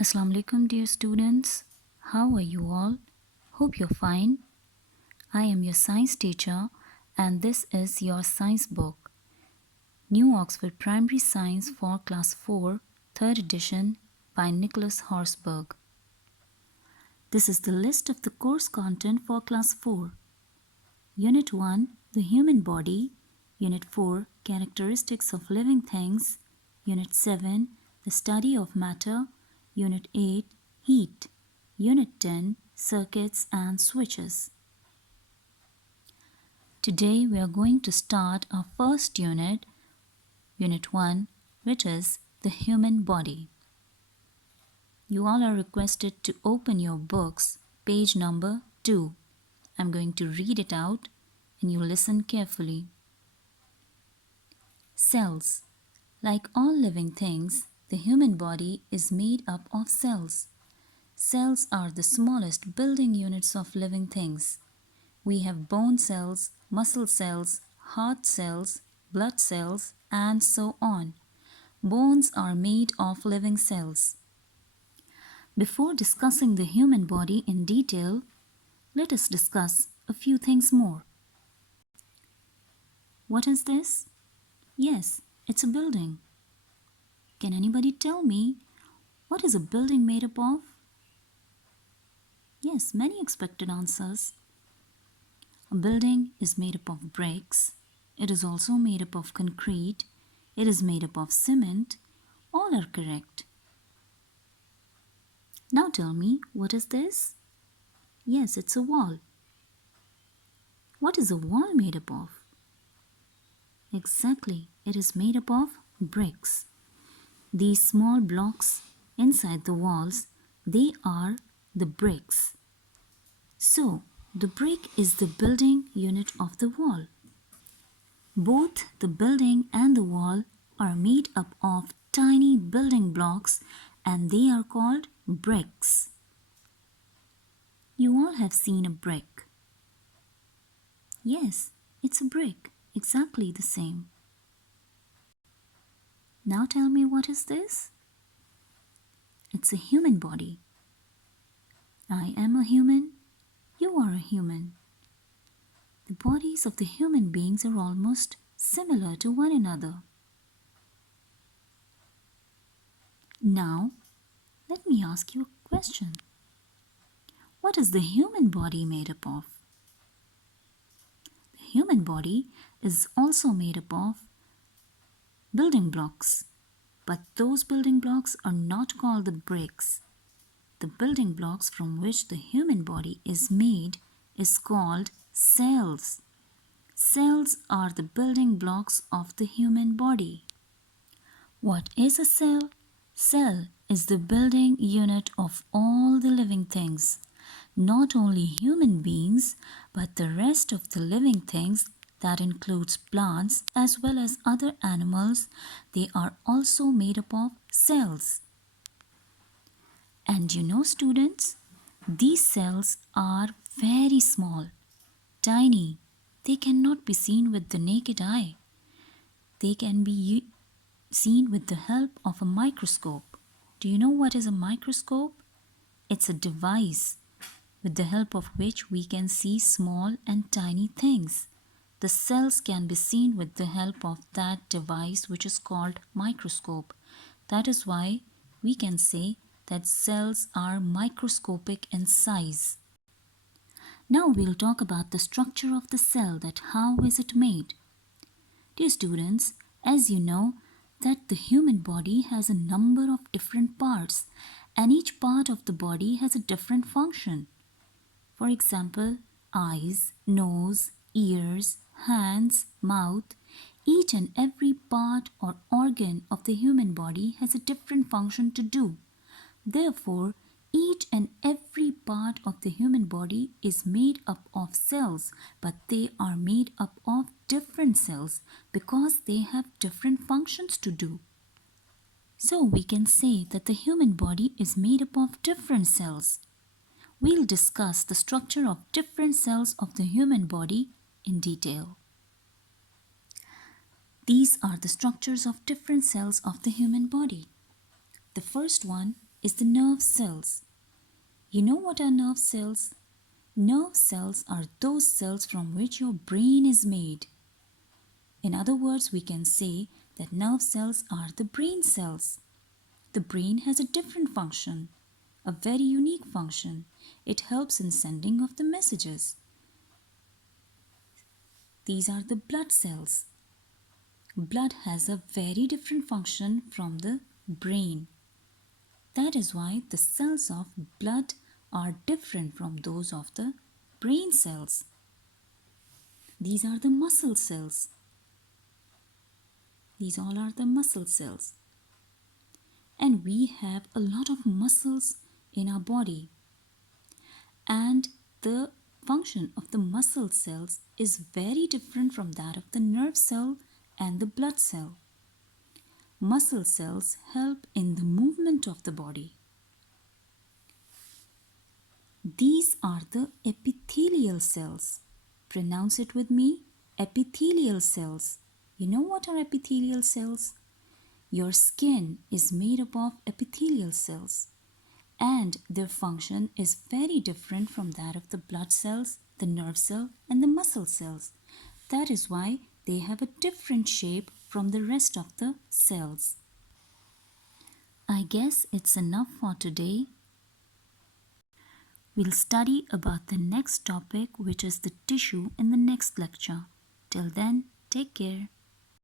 Assalamu alaikum dear students. How are you all? Hope you're fine. I am your science teacher and this is your science book. New Oxford Primary Science for Class 4, 3rd edition by Nicholas Horsburgh. This is the list of the course content for Class 4. Unit 1, the human body. Unit 4, characteristics of living things. Unit 7, the study of matter. Unit 8, heat. Unit 10, circuits and switches. Today we are going to start our first unit, Unit 1, which is the human body. You all are requested to open your books, page number 2. I'm going to read it out and you listen carefully. Cells. Like all living things, the human body is made up of cells. Cells are the smallest building units of living things. We have bone cells, muscle cells, heart cells, blood cells, and so on. Bones are made of living cells. Before discussing the human body in detail, let us discuss a few things more. What is this? Yes, it's a building. Can anybody tell me what is a building made up of? Yes, many expected answers. A building is made up of bricks. It is also made up of concrete. It is made up of cement. All are correct. Now tell me, what is this? Yes, it's a wall. What is a wall made up of? Exactly, it is made up of bricks. These small blocks inside the walls, they are the bricks. So, the brick is the building unit of the wall. Both the building and the wall are made up of tiny building blocks and they are called bricks. You all have seen a brick. Yes, it's a brick, exactly the same. Now tell me, what is this? It's a human body. I am a human. You are a human. The bodies of the human beings are almost similar to one another. Now, let me ask you a question. What is the human body made up of? The human body is also made up of building blocks, but those building blocks are not called the bricks. The building blocks from which the human body is made is called cells. Cells are the building blocks of the human body. What is a cell? Cell is the building unit of all the living things. Not only human beings, but the rest of the living things, that includes plants as well as other animals, they are also made up of cells. And you know, students, these cells are very small, tiny. They cannot be seen with the naked eye. They can be seen with the help of a microscope. Do you know what is a microscope? It's a device with the help of which we can see small and tiny things. The cells can be seen with the help of that device, which is called microscope. That is why we can say that cells are microscopic in size. Now we'll talk about the structure of the cell, that how is it made. Dear students, as you know, that the human body has a number of different parts and each part of the body has a different function. For example, eyes, nose, ears, hands, mouth, each and every part or organ of the human body has a different function to do. Therefore, each and every part of the human body is made up of cells, but they are made up of different cells because they have different functions to do. So we can say that the human body is made up of different cells. We'll discuss the structure of different cells of the human body in detail. These are the structures of different cells of the human body. The first one is the nerve cells. You know what are nerve cells? Nerve cells are those cells from which your brain is made. In other words, we can say that nerve cells are the brain cells. The brain has a different function, a very unique function. It helps in sending of the messages. These are the blood cells. Blood has a very different function from the brain. That is why the cells of blood are different from those of the brain cells. These are the muscle cells. These all are the muscle cells. And we have a lot of muscles in our body. And the function of the muscle cells is very different from that of the nerve cell and the blood cell. Muscle cells help in the movement of the body. These are the epithelial cells. Pronounce it with me, epithelial cells. You know what are epithelial cells? Your skin is made up of epithelial cells, and their function is very different from that of the blood cells, the nerve cell, and the muscle cells. That is why they have a different shape from the rest of the cells. I guess it's enough for today. We'll study about the next topic, which is the tissue, in the next lecture. Till then, take care.